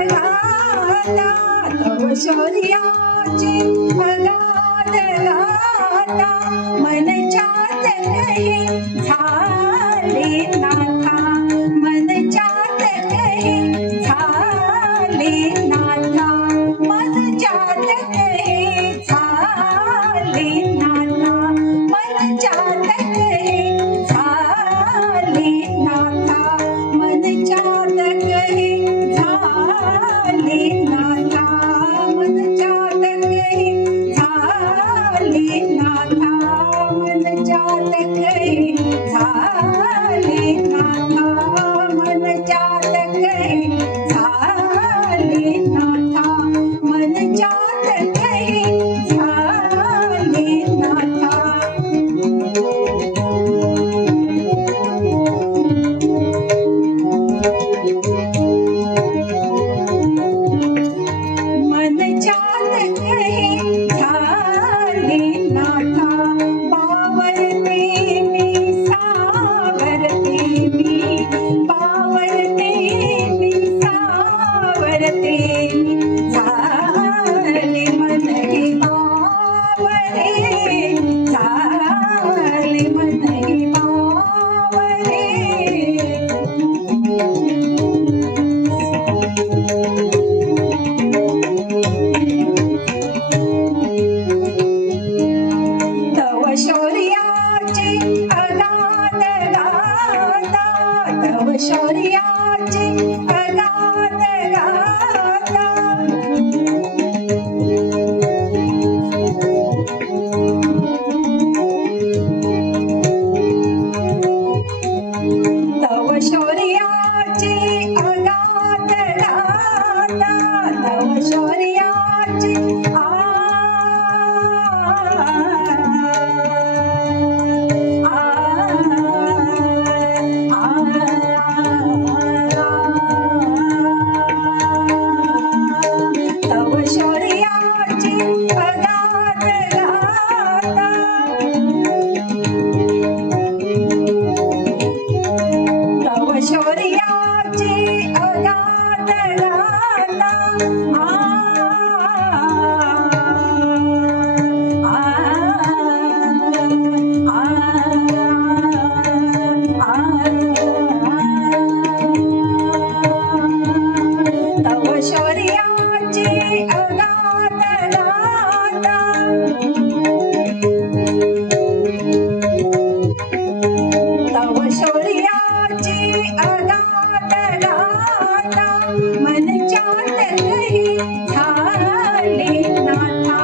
गाता तव शौर्याची अगाध गाथा मनच्यात कही झाले नाथा मनच्यात कही झाले नाथा मनच्यात कही झाले नाथा मनच्यात कही झाले नाथा मनच्यात कही झाले नाथा मनच्यात कही झाले नाथा मनच्यात कही झाले नाथा मनच्यात कही झाले नाथा मनच्यात कही झाले नाथा मनच्यात कही झाले नाथा पावरते मी सावरते मी पावरते मी सावरते मी झाले मन हे बावरे झाले मन हे बावरे तव शौर्याची अगाध गाथा तव शौर्याची अगाध गाथा तव शौर्याची अगाध गाथा तव शौर्याची तव शौर्याची अगाध गाथा तव शौर्याची अगाध गाथा तव शौर्याची अगाध गाथा तव शौर्याची अगाध गाथा मनच्यात कही झाले नाथा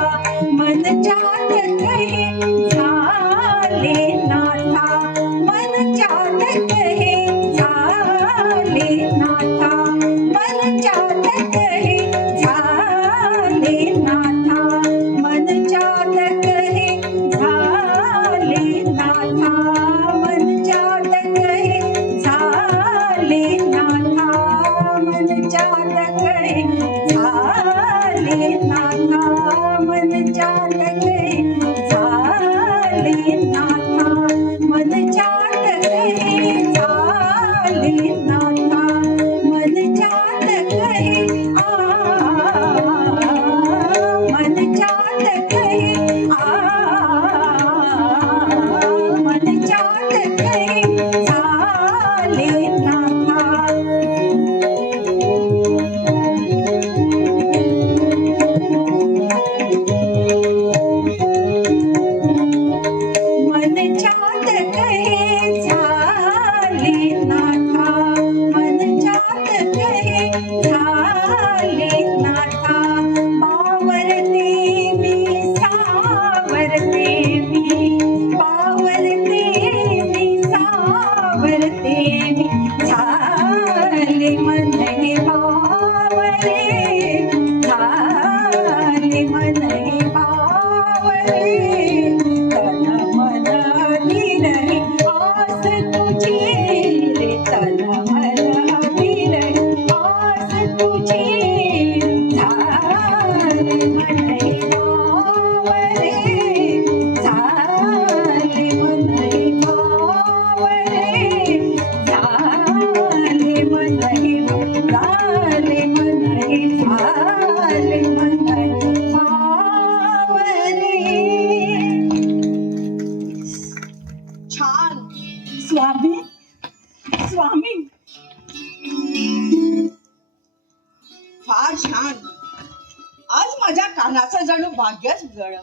मनच्यात कही झाले नाथा मनच्यात कही झाले नाथा मनच्यात कही झाले नाथा मनच्यात कही झाले नाथा मनच्यात कही झाले नाथा मनच्यात कही झाले नाथा मनच्यात कही झाले नाथा मनच्यात कही झाले नाथा मनच्यात कही मनच्यात कही मनच्यात कही झाले नाथा मनच्यात कही झाले नाथा मनच्यात कही झाले नाथा पावरते मी सावरते मी पावरते मी सावरते मी झाले मन हे बावरे झाले मन हे बावरे तन मन विरही आस तुझी रे तन मन विरही आस तुझी झाले मन हे बावरे झाले मन हे बावरे झाले मन हे झाले मन हे स्वामी स्वामी फार छान. आज माझ्या कानाचं जणू भाग्यच उजळलं.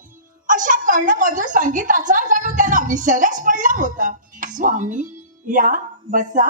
अशा कर्णमधुर संगीताचा जणू त्यांना विसरच पडला होता. स्वामी या बसा